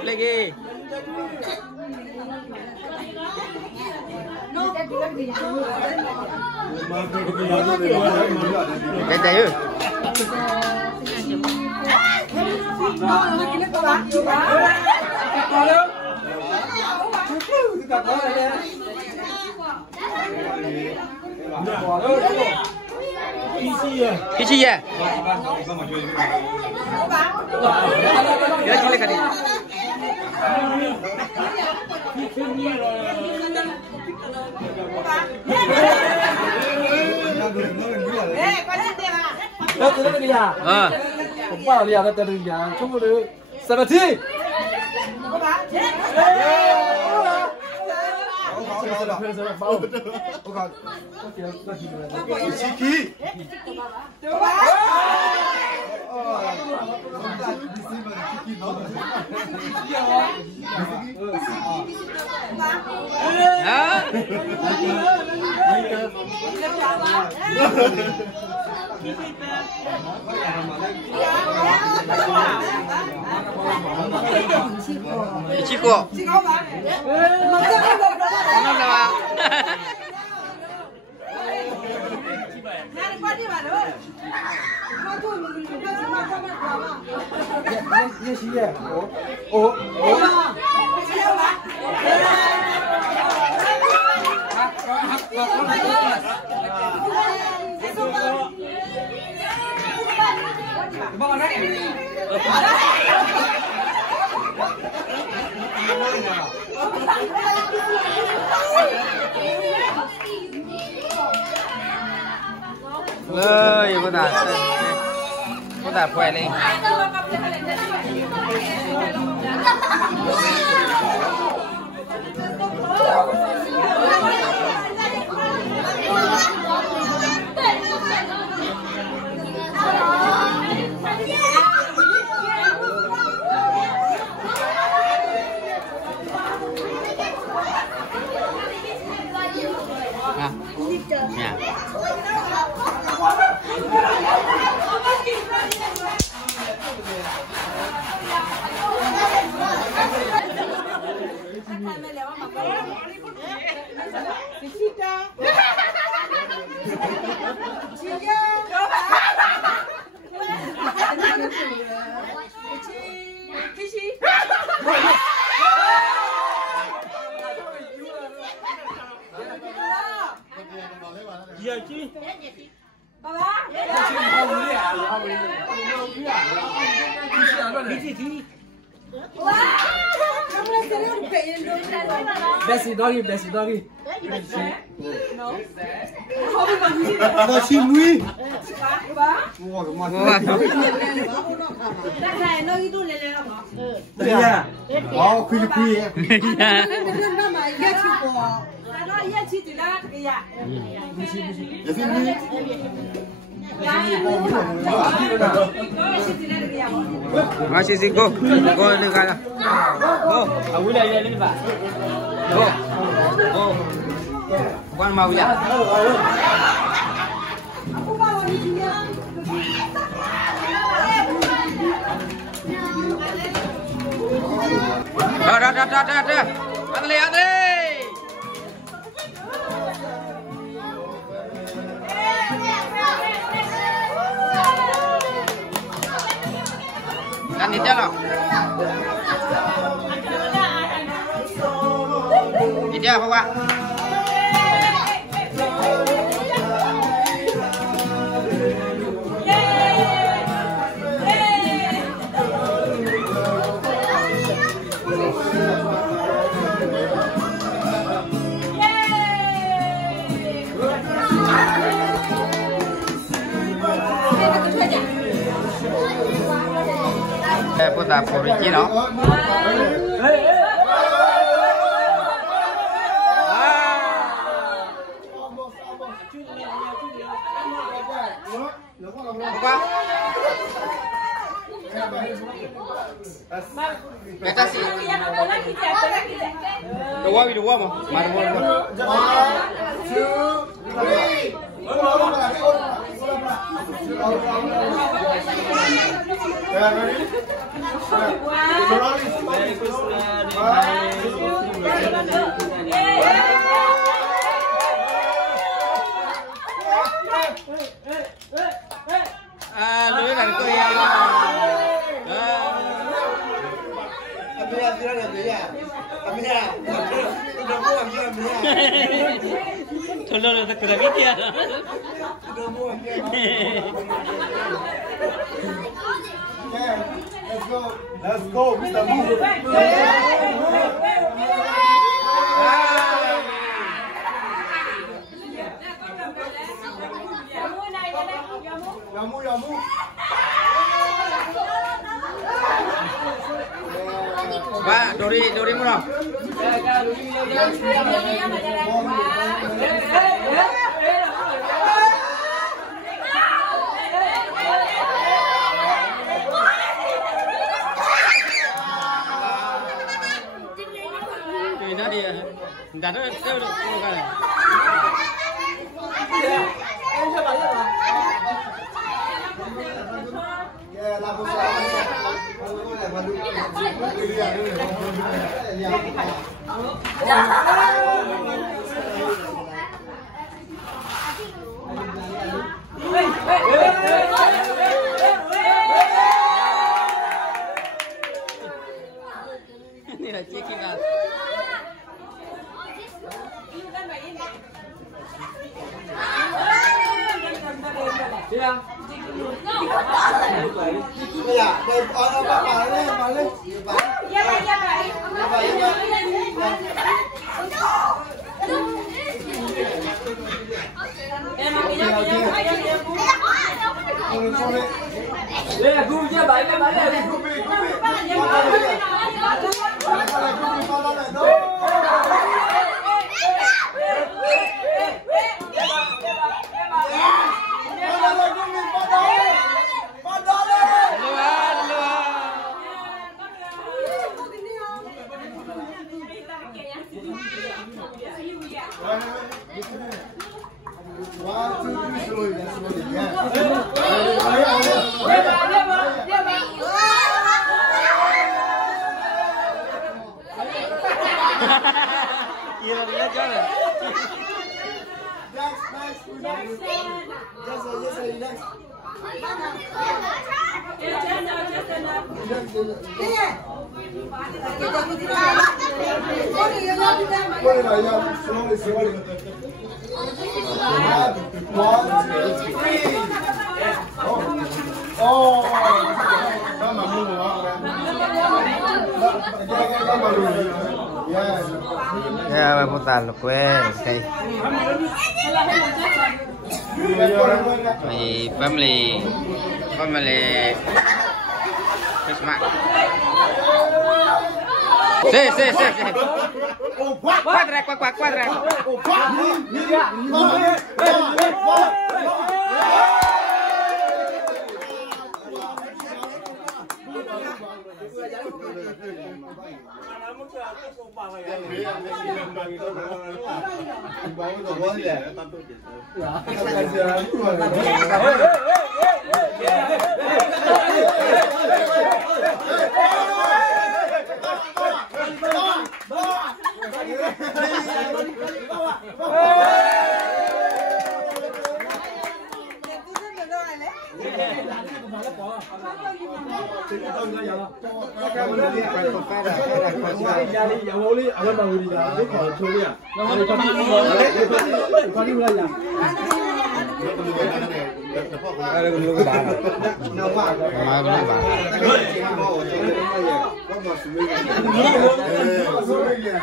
Up lagi. Kata you. Kisi ya. Dia cile kali. Đó từ đây à? Cũng bao nhiêu cái từ nhà, chúng tôi được. Sao mà thi? Chico. Ơi, có ta khỏe lên. Besi doggy. No. Nó xin lui. Đây nó đi tu lên lên không? Đây à. Wow, quy. Nó yên chi thì là cái gì? Dạ xin lui. Masih sih go ni kan. Go, aku dah ni pak. Go. Bukan mau ya. Aku mau ni dia. Dah. Adli. Kan itu loh. Ini apa pak? Phức tạp của vị trí đó. Kita sih. Dua mau. Mari dua. 1, 2, 3. Lui là tôi thôi lâu rồi ta cười biết kia rồi. Let's go, Mr. Mu. Yamu. Ba, Dori mu đâu? Thì nó đi, đặt nó được cái này. Ini là chiếc kia. Ya, putar lo pues. My family. Christmas. Sí. Cuadra.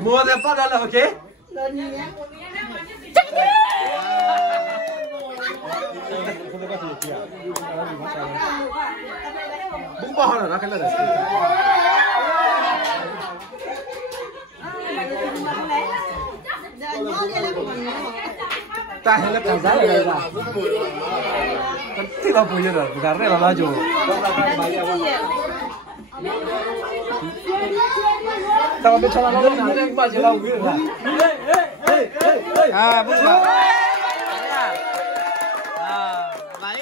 Mua được phát ra là ok. Bung bao hả nó cái là ta hay là càng giá này là thì là bây giờ rồi cái này là bao nhiêu tao biết cho nó nó bao nhiêu lâu rồi à bung bao à mấy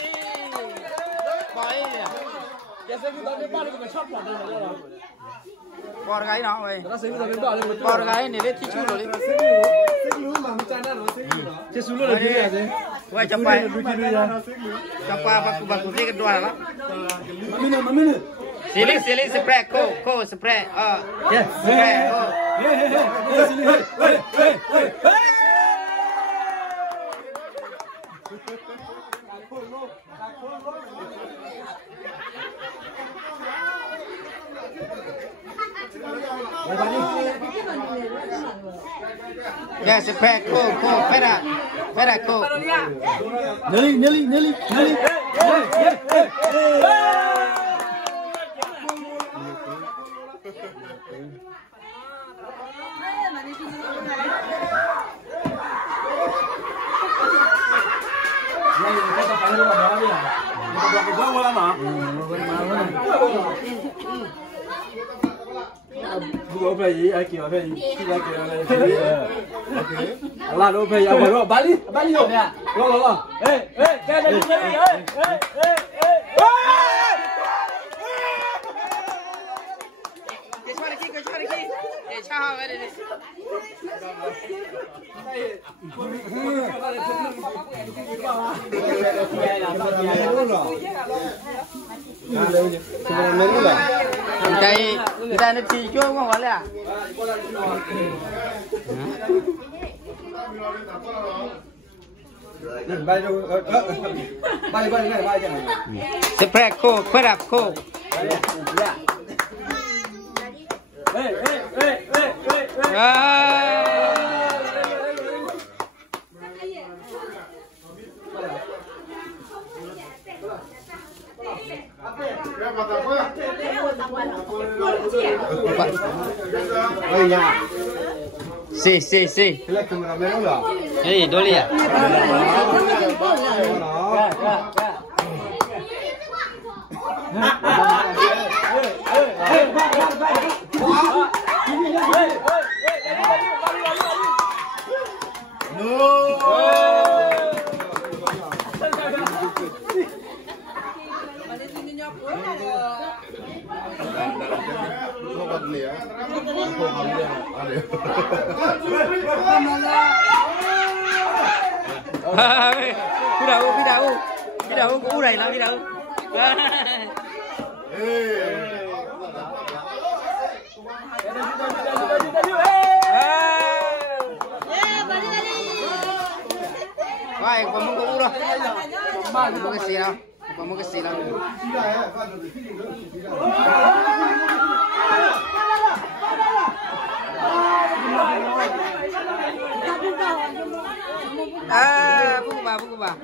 ปอยเนี่ย อย่าเสียกูตอนนี้บ้านกูไม่ชอบปอดเลยนะ ปอดไงน้องเว้ย แล้วเสียกูตอนนี้บ้านเลย ปอดไงนี่เล็กที่ชูเลย เสียกูมาไม่จานนั่นหรอเสียกูเหรอจะสู้เลยที่ไหนสิ ว่าจะไปจะไปbaku ni kedua lah. Mana? Siling spray ko spray. Yes. Spray. Sini. Hey. Ya spray ko pera ko. Nyali. Gua play, aqui, ó, play. Ok. Lá no play, agora, Bali ó. Lá. Ei, quer ele. Ei. Que chora aqui. Tchau, velho. Kita nak tiga orang wala. Bye. Spray ko, perap ko. Hey. Si. Doli ya. Pidau ko uray lang pidau. Wah, kamu ko ura. Kamu ke sila. Buku ba.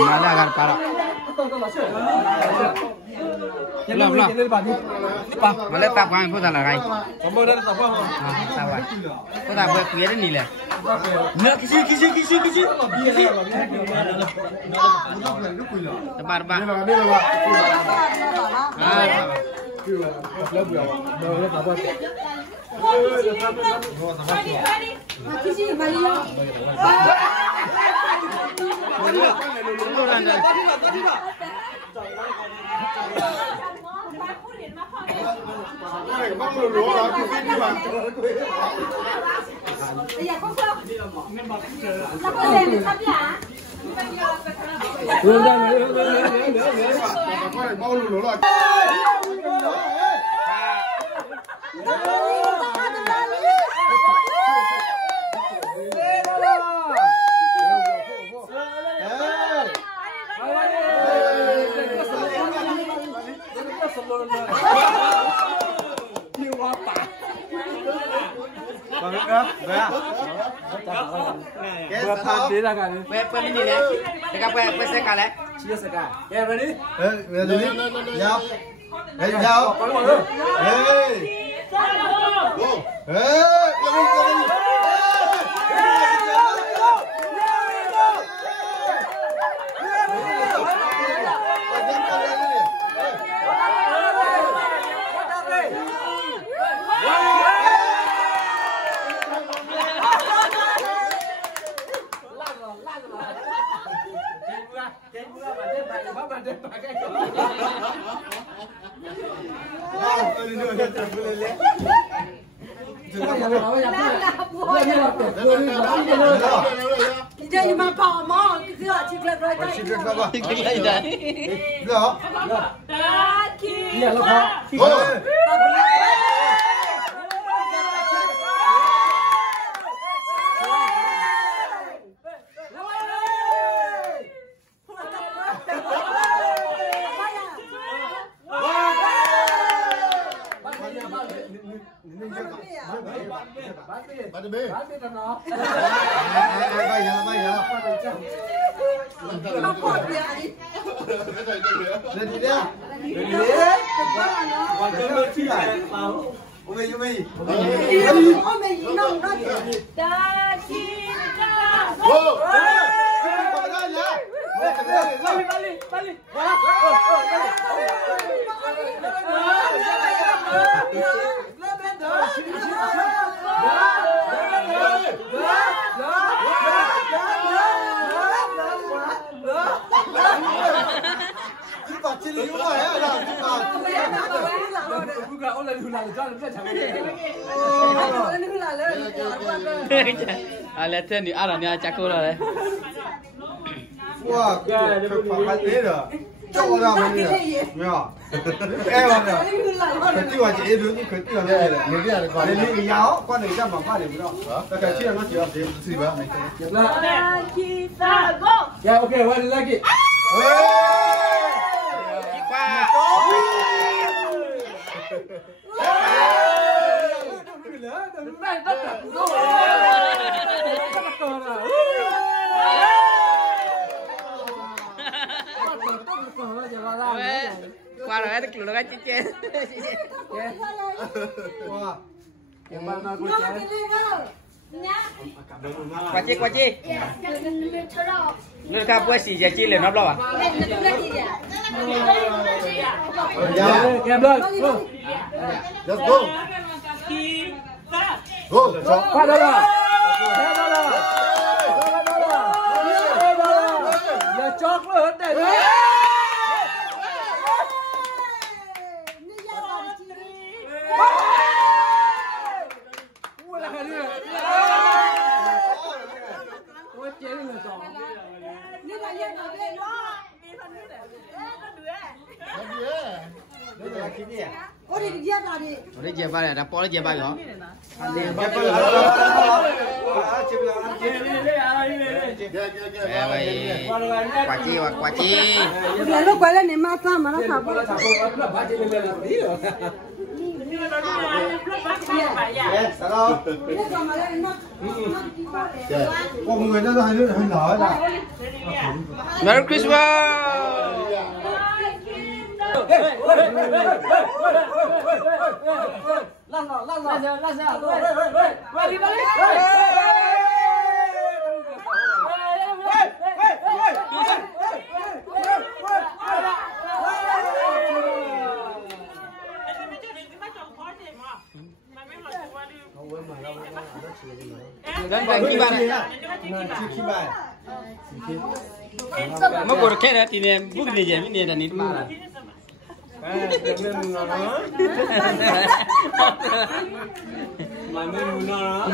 Mana agar para. Belum. Malah tak paham pun tak lah kai. Kamu dah tak paham. Sabar. Kau tak buat kira ni lah. Nak kisi. Tebar. Pwede nila. Teka, pwede sekali. Chia sekali. Yeah, ready? Ready? Nhau. Hey, nhau. Hey. Go. Hey. 这你们帮忙，这去这个。去这个吧。可以的。热好。你也老好。Bắt đi bê. Bay ra. Nó cột vậy. Lên đi đi. Còn chơi mơ chi lại vào. Ôm mì. Ôm mì nông nó. Ta chi ta. Go. Balik. Chị lý quá hả? Bukan oleh hula jalan kita jangan. Là thế thì ăn là chắc cô rồi. Wow, cái phải thế rồi. Cho ra bên này. Nhá. Em mà nè. Cái tiêu là chị đứng cái tiêu là đây này. Người kia là còn lên cái giáo, quan này trăm bằng phát điểm đó. Cái kia nó chỉ là điểm gì vậy này. Ta chi ta go. Ya okay, one lagi. Qua. Qua rồi cái kiểu nó cái chết. Wow. Yang mana aku Qua chi. Nơi khác quay xì giờ chi lên nắp đâu à? Kem lên. Let's go. Go. Qua đâu rồi? Giờ chót nó hết đây. Ở đây ba này, đã bỏ đây ba rồi. Quả chi. Nó quay lên nếm mát mà nó thả. Mọi người nó hơi nở ra. Merry Christmas. Lan ra. Gần khi bạn này. Khi bạn. Mất cuộc cái này thì nên bước đi về mới nên là nít mà. Mà mình muốn nó.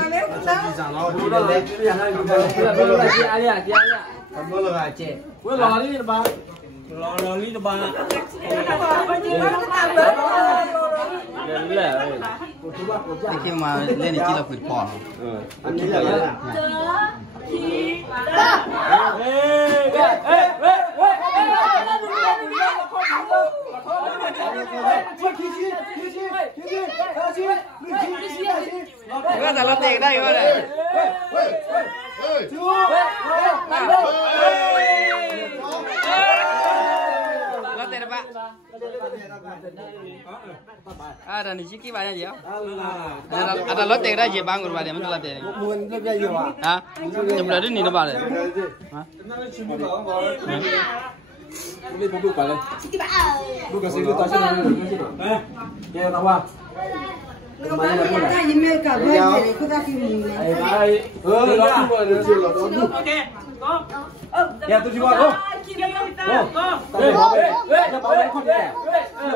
Khi mà lên thì chỉ là quỷ bỏ. Anh nghĩ là Có là lót tiền đây coi này. Lót tiền apa? Ada nih sih banyak ya. Ada lót tiền đây gì bang của bạn em lót tiền. muốn rất nhiều à? Hả? Chụp ra đến nỉ nó bảo đấy. Hả? Ini buka lah. Buka sini, tas sini. Ya, tahu. 那一面搞不来，可咋给你呢？哎，呀，都去吧，走。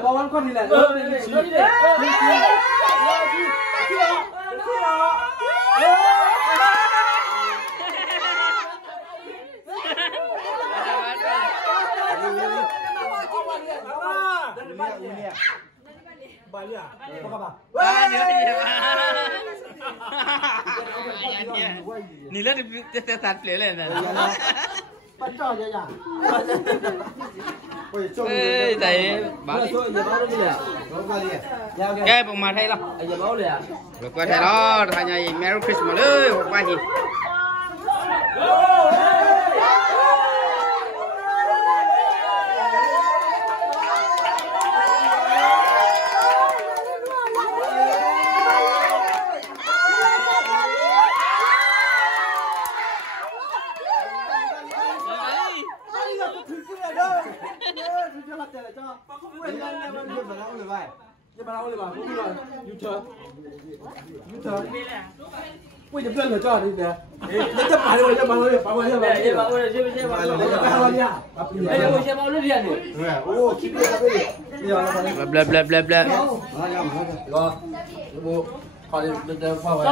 保安快点来，你那这三flereเลยนะใจบ้าแกผมมาไทยแล้วบอกว่าไทยแล้วทางใหญ่ Merry Christmas เลยบอกว่าหิ为什么这叫你的？你这把我这把我这把我这把这把我这这把我这把我这哎我先把我这点的哦去别别bla bla bla bla 我好的这放完เ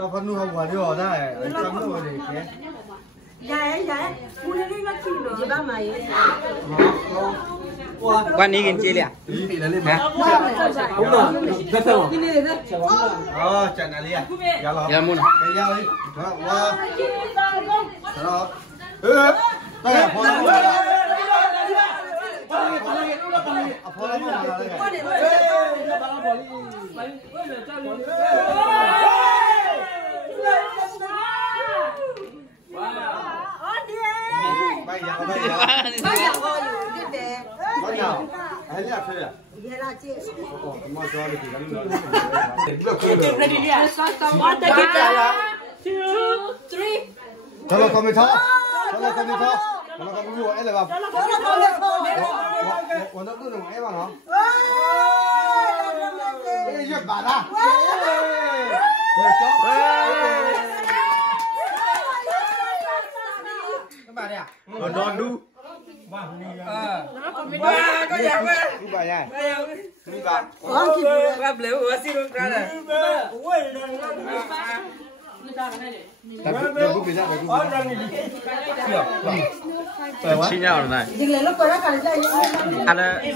ราพันนู่นเขาหัวที่ออกได้จำนู่นเลยแกใหญ่ใหญ่คุณนี่ก็ชิมเลยบ้างไหม วันนี้กินจีเลียฮะ đúng rồi rất sâu trận này liền giờ mua nè giao đi đó đó đây là phô bay vào bắt nào hay là thuê à mà cho được thì lắm rồi con mình thọ nó con vui ấy là vào nó cứ đừng ấy vào nó cái gì bà ra các bạn này à đòn đu có đẹp quá đi bà nha đi bà gặp liễu của xin luôn ra này xin nhau rồi này ăn đây